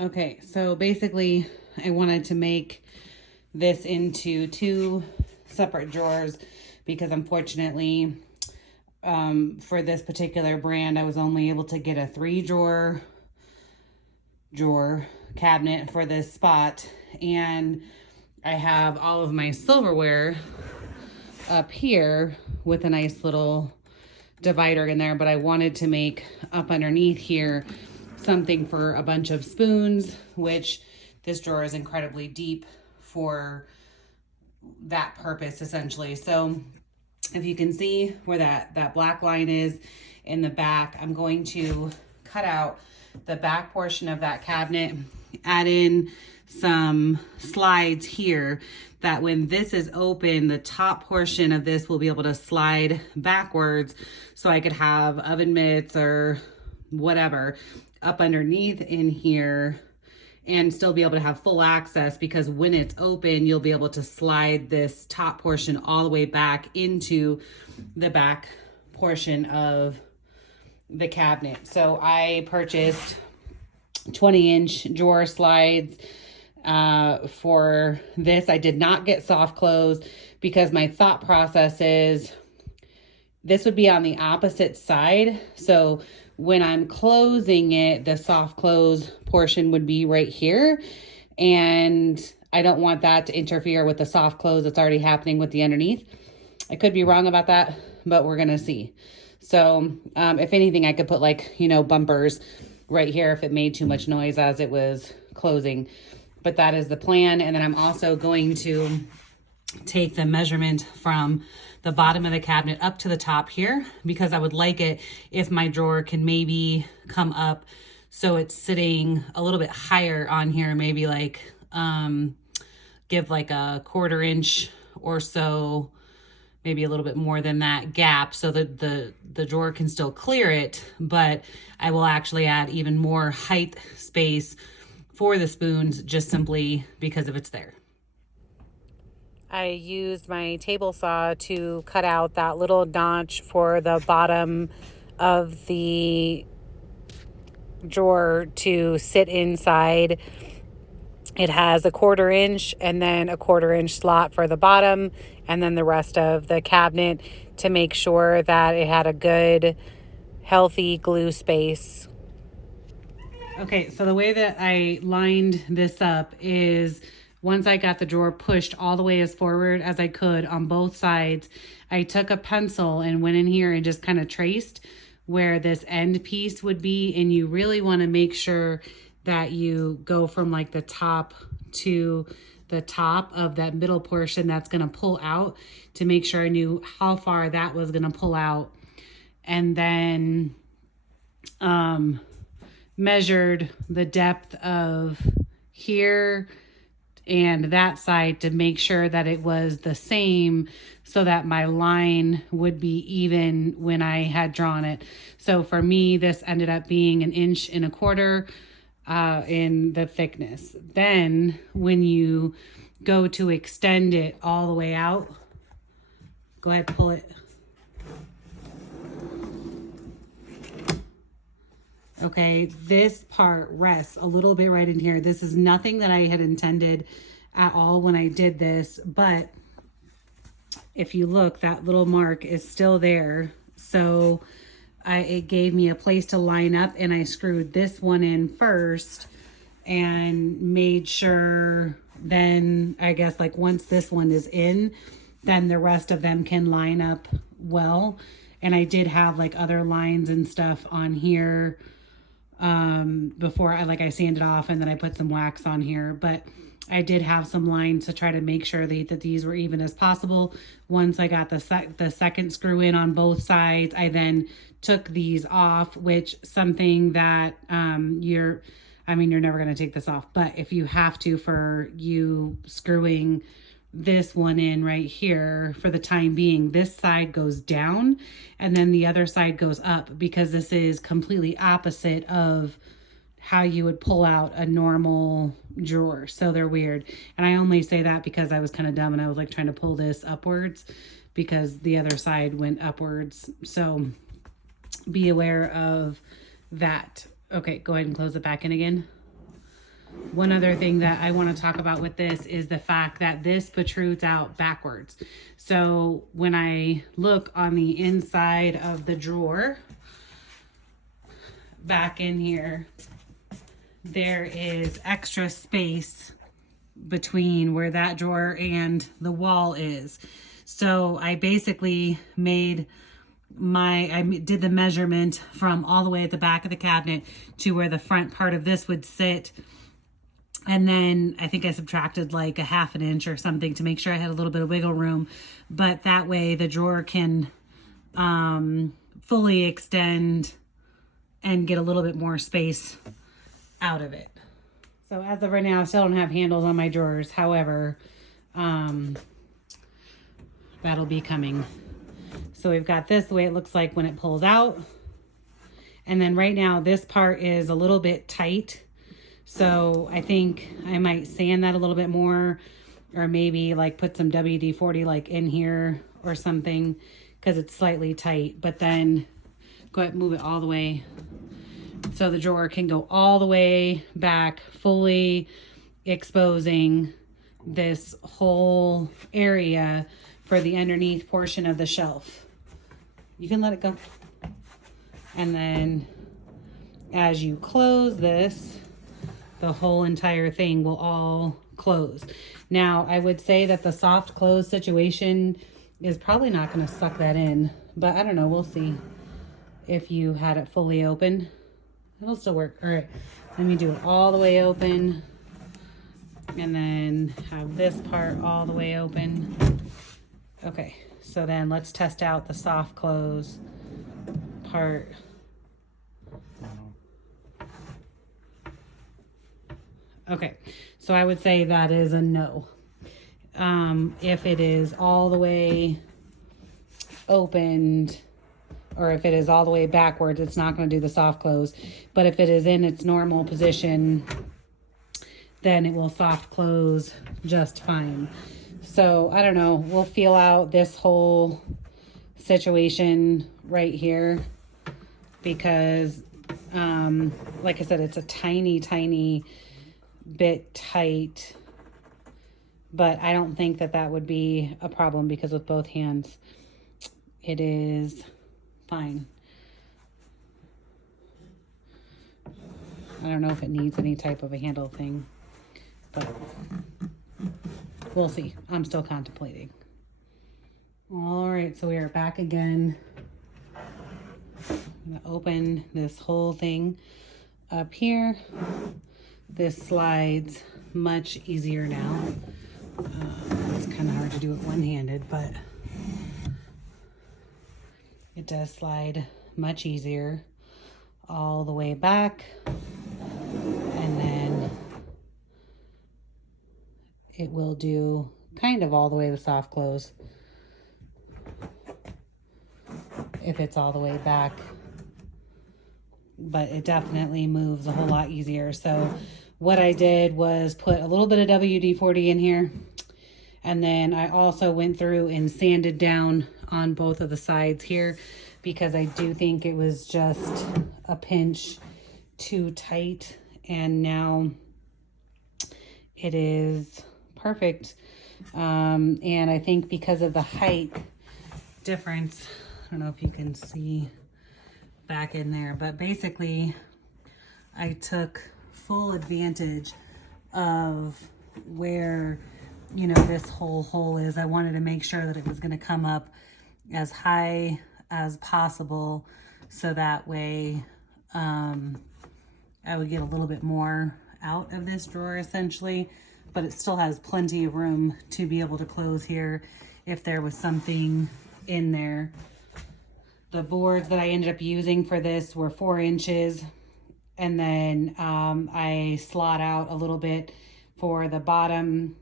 Okay, so basically I wanted to make this into two separate drawers because unfortunately for this particular brand I was only able to get a drawer cabinet for this spot, and I have all of my silverware up here with a nice little divider in there, but I wanted to make up underneath here something for a bunch of spoons, which this drawer is incredibly deep for that purpose essentially. So if you can see where that black line is in the back, I'm going to cut out the back portion of that cabinet, add in some slides here that when this is open, the top portion of this will be able to slide backwards so I could have oven mitts or whatever up underneath in here and still be able to have full access, because when it's open, you'll be able to slide this top portion all the way back into the back portion of the cabinet. So I purchased 20-inch drawer slides for this. I did not get soft close because my thought process is this would be on the opposite side. So when I'm closing it, the soft close portion would be right here. And I don't want that to interfere with the soft close that's already happening with the underneath. I could be wrong about that, but we're going to see. So if anything, I could put bumpers right here if it made too much noise as it was closing. But that is the plan. And then I'm also going to take the measurement from the bottom of the cabinet up to the top here, because I would like it if my drawer can maybe come up so it's sitting a little bit higher on here, maybe give like a 1/4 inch or so, maybe a little bit more than that gap, so that the drawer can still clear it, but I will actually add even more height space for the spoons just simply because of it's there. I used my table saw to cut out that little notch for the bottom of the drawer to sit inside. It has a 1/4 inch and then a 1/4 inch slot for the bottom, and then the rest of the cabinet to make sure that it had a good, healthy glue space. Okay, so the way that I lined this up is once I got the drawer pushed all the way as forward as I could on both sides, I took a pencil and went in here and just kind of traced where this end piece would be. And you really want to make sure that you go from like the top to the top of that middle portion that's going to pull out, to make sure I knew how far that was going to pull out. And then measured the depth of here and that side to make sure that it was the same, so that my line would be even when I had drawn it. So for me, this ended up being 1.25 inches in the thickness. Then when you go to extend it all the way out, go ahead, pull it. Okay, this part rests a little bit right in here. This is nothing that I had intended at all when I did this, but if you look, that little mark is still there. So it gave me a place to line up, and I screwed this one in first and made sure then, I guess, once this one is in, then the rest of them can line up well. And I did have other lines and stuff on here before I sanded off, and then I put some wax on here, but I did have some lines to try to make sure that these were even as possible. Once I got the second screw in on both sides, I then took these off, which something that you're never going to take this off, but if you have to, for you screwing this one in right here, for the time being, this side goes down and then the other side goes up, because this is completely opposite of how you would pull out a normal drawer. So they're weird. And I only say that because I was kind of dumb and I was trying to pull this upwards because the other side went upwards. So be aware of that. Okay, go ahead and close it back in again. one other thing that I want to talk about with this is the fact that this protrudes out backwards. So when I look on the inside of the drawer, back in here, there is extra space between where that drawer and the wall is. So I basically made I did the measurement from all the way at the back of the cabinet to where the front part of this would sit. And then I think I subtracted like a half an inch or something to make sure I had a little bit of wiggle room. But that way the drawer can fully extend and get a little bit more space out of it. So as of right now, I still don't have handles on my drawers. However, that'll be coming. So we've got this the way it looks like when it pulls out. And then right now this part is a little bit tight. So I think I might sand that a little bit more, or maybe like put some WD-40 like in here or something, because it's slightly tight. But then go ahead and move it all the way so the drawer can go all the way back, fully exposing this whole area for the underneath portion of the shelf. You can let it go. And then as you close this, the whole entire thing will all close. Now, I would say that the soft close situation is probably not going to suck that in, but I don't know. We'll see. If you had it fully open, it'll still work. All right, let me do it all the way open, and then have this part all the way open. Okay, so then let's test out the soft close part. Okay, so I would say that is a no. If it is all the way opened, or if it is all the way backwards, it's not going to do the soft close. But if it is in its normal position, then it will soft close just fine. So I don't know, we'll feel out this whole situation right here, because like I said, it's a tiny bit tight, but I don't think that that would be a problem, because with both hands it is fine. I don't know if it needs any type of a handle thing, but we'll see. I'm still contemplating. All right, so we are back again. I'm gonna open this whole thing up here. This slides much easier now. It's kind of hard to do it one-handed, but it does slide much easier all the way back. And then it will do kind of all the way the soft close if it's all the way back. But it definitely moves a whole lot easier. So what I did was put a little bit of WD-40 in here. And then I also went through and sanded down on both of the sides here, because I do think it was just a pinch too tight. And now it is perfect. And I think because of the height difference, I don't know if you can see back in there, but basically I took full advantage of where, you know, this whole hole is. I wanted to make sure that it was going to come up as high as possible, so that way I would get a little bit more out of this drawer essentially, but it still has plenty of room to be able to close here if there was something in there. The boards that I ended up using for this were 4 inches. And then I slot out a little bit for the bottom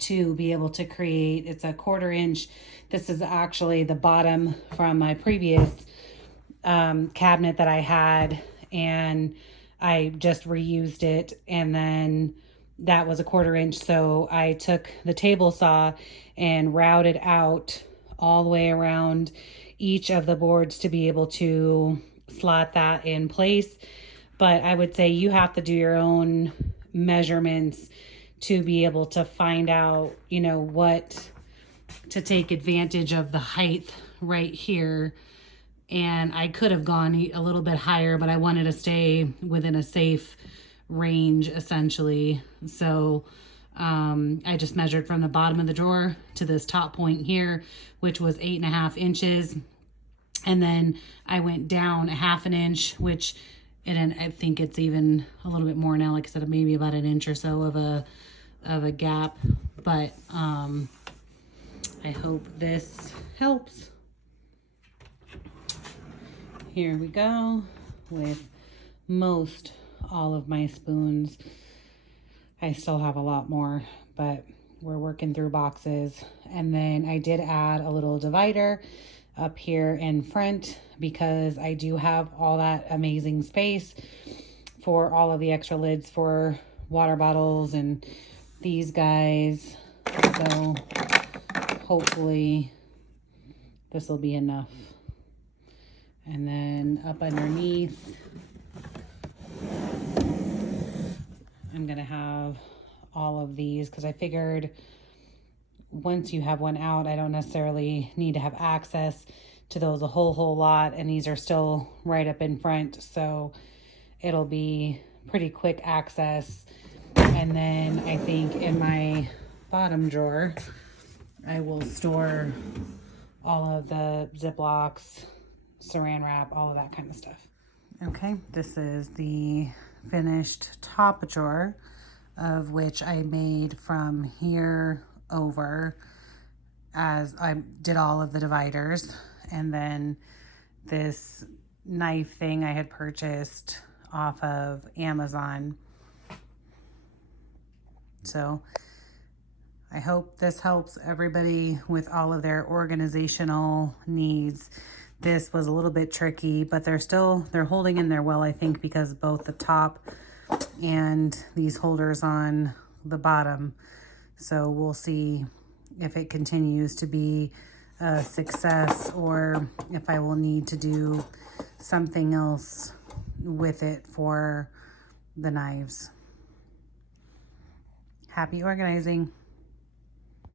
to be able to create, it's a 1/4 inch. This is actually the bottom from my previous cabinet that I had, and I just reused it. And then that was a 1/4 inch. So I took the table saw and routed out all the way around each of the boards to be able to slot that in place. But I would say you have to do your own measurements to be able to find out, you know, what to take advantage of the height right here. And I could have gone a little bit higher, but I wanted to stay within a safe range essentially. So I just measured from the bottom of the drawer to this top point here, which was 8.5 inches. And then I went down 1/2 inch, which, and I think it's even a little bit more now, like I said, maybe about an inch or so of a gap. But I hope this helps. Here we go with most all of my spoons. I still have a lot more, but we're working through boxes. And then I did add a little divider up here in front because I do have all that amazing space for all of the extra lids for water bottles and these guys. So hopefully this will be enough. And then up underneath, I'm gonna have all of these because I figured once you have one out, I don't necessarily need to have access to those a whole lot, and these are still right up in front, so it'll be pretty quick access. And then I think in my bottom drawer, I will store all of the Ziplocs, saran wrap, all of that kind of stuff. Okay, this is the finished top drawer, of which I made from here over as I did all of the dividers. And then this knife thing I had purchased off of Amazon. So I hope this helps everybody with all of their organizational needs. This was a little bit tricky, but they're holding in there well, I think, because both the top and these holders on the bottom. So we'll see if it continues to be a success or if I will need to do something else with it for the knives. Happy organizing.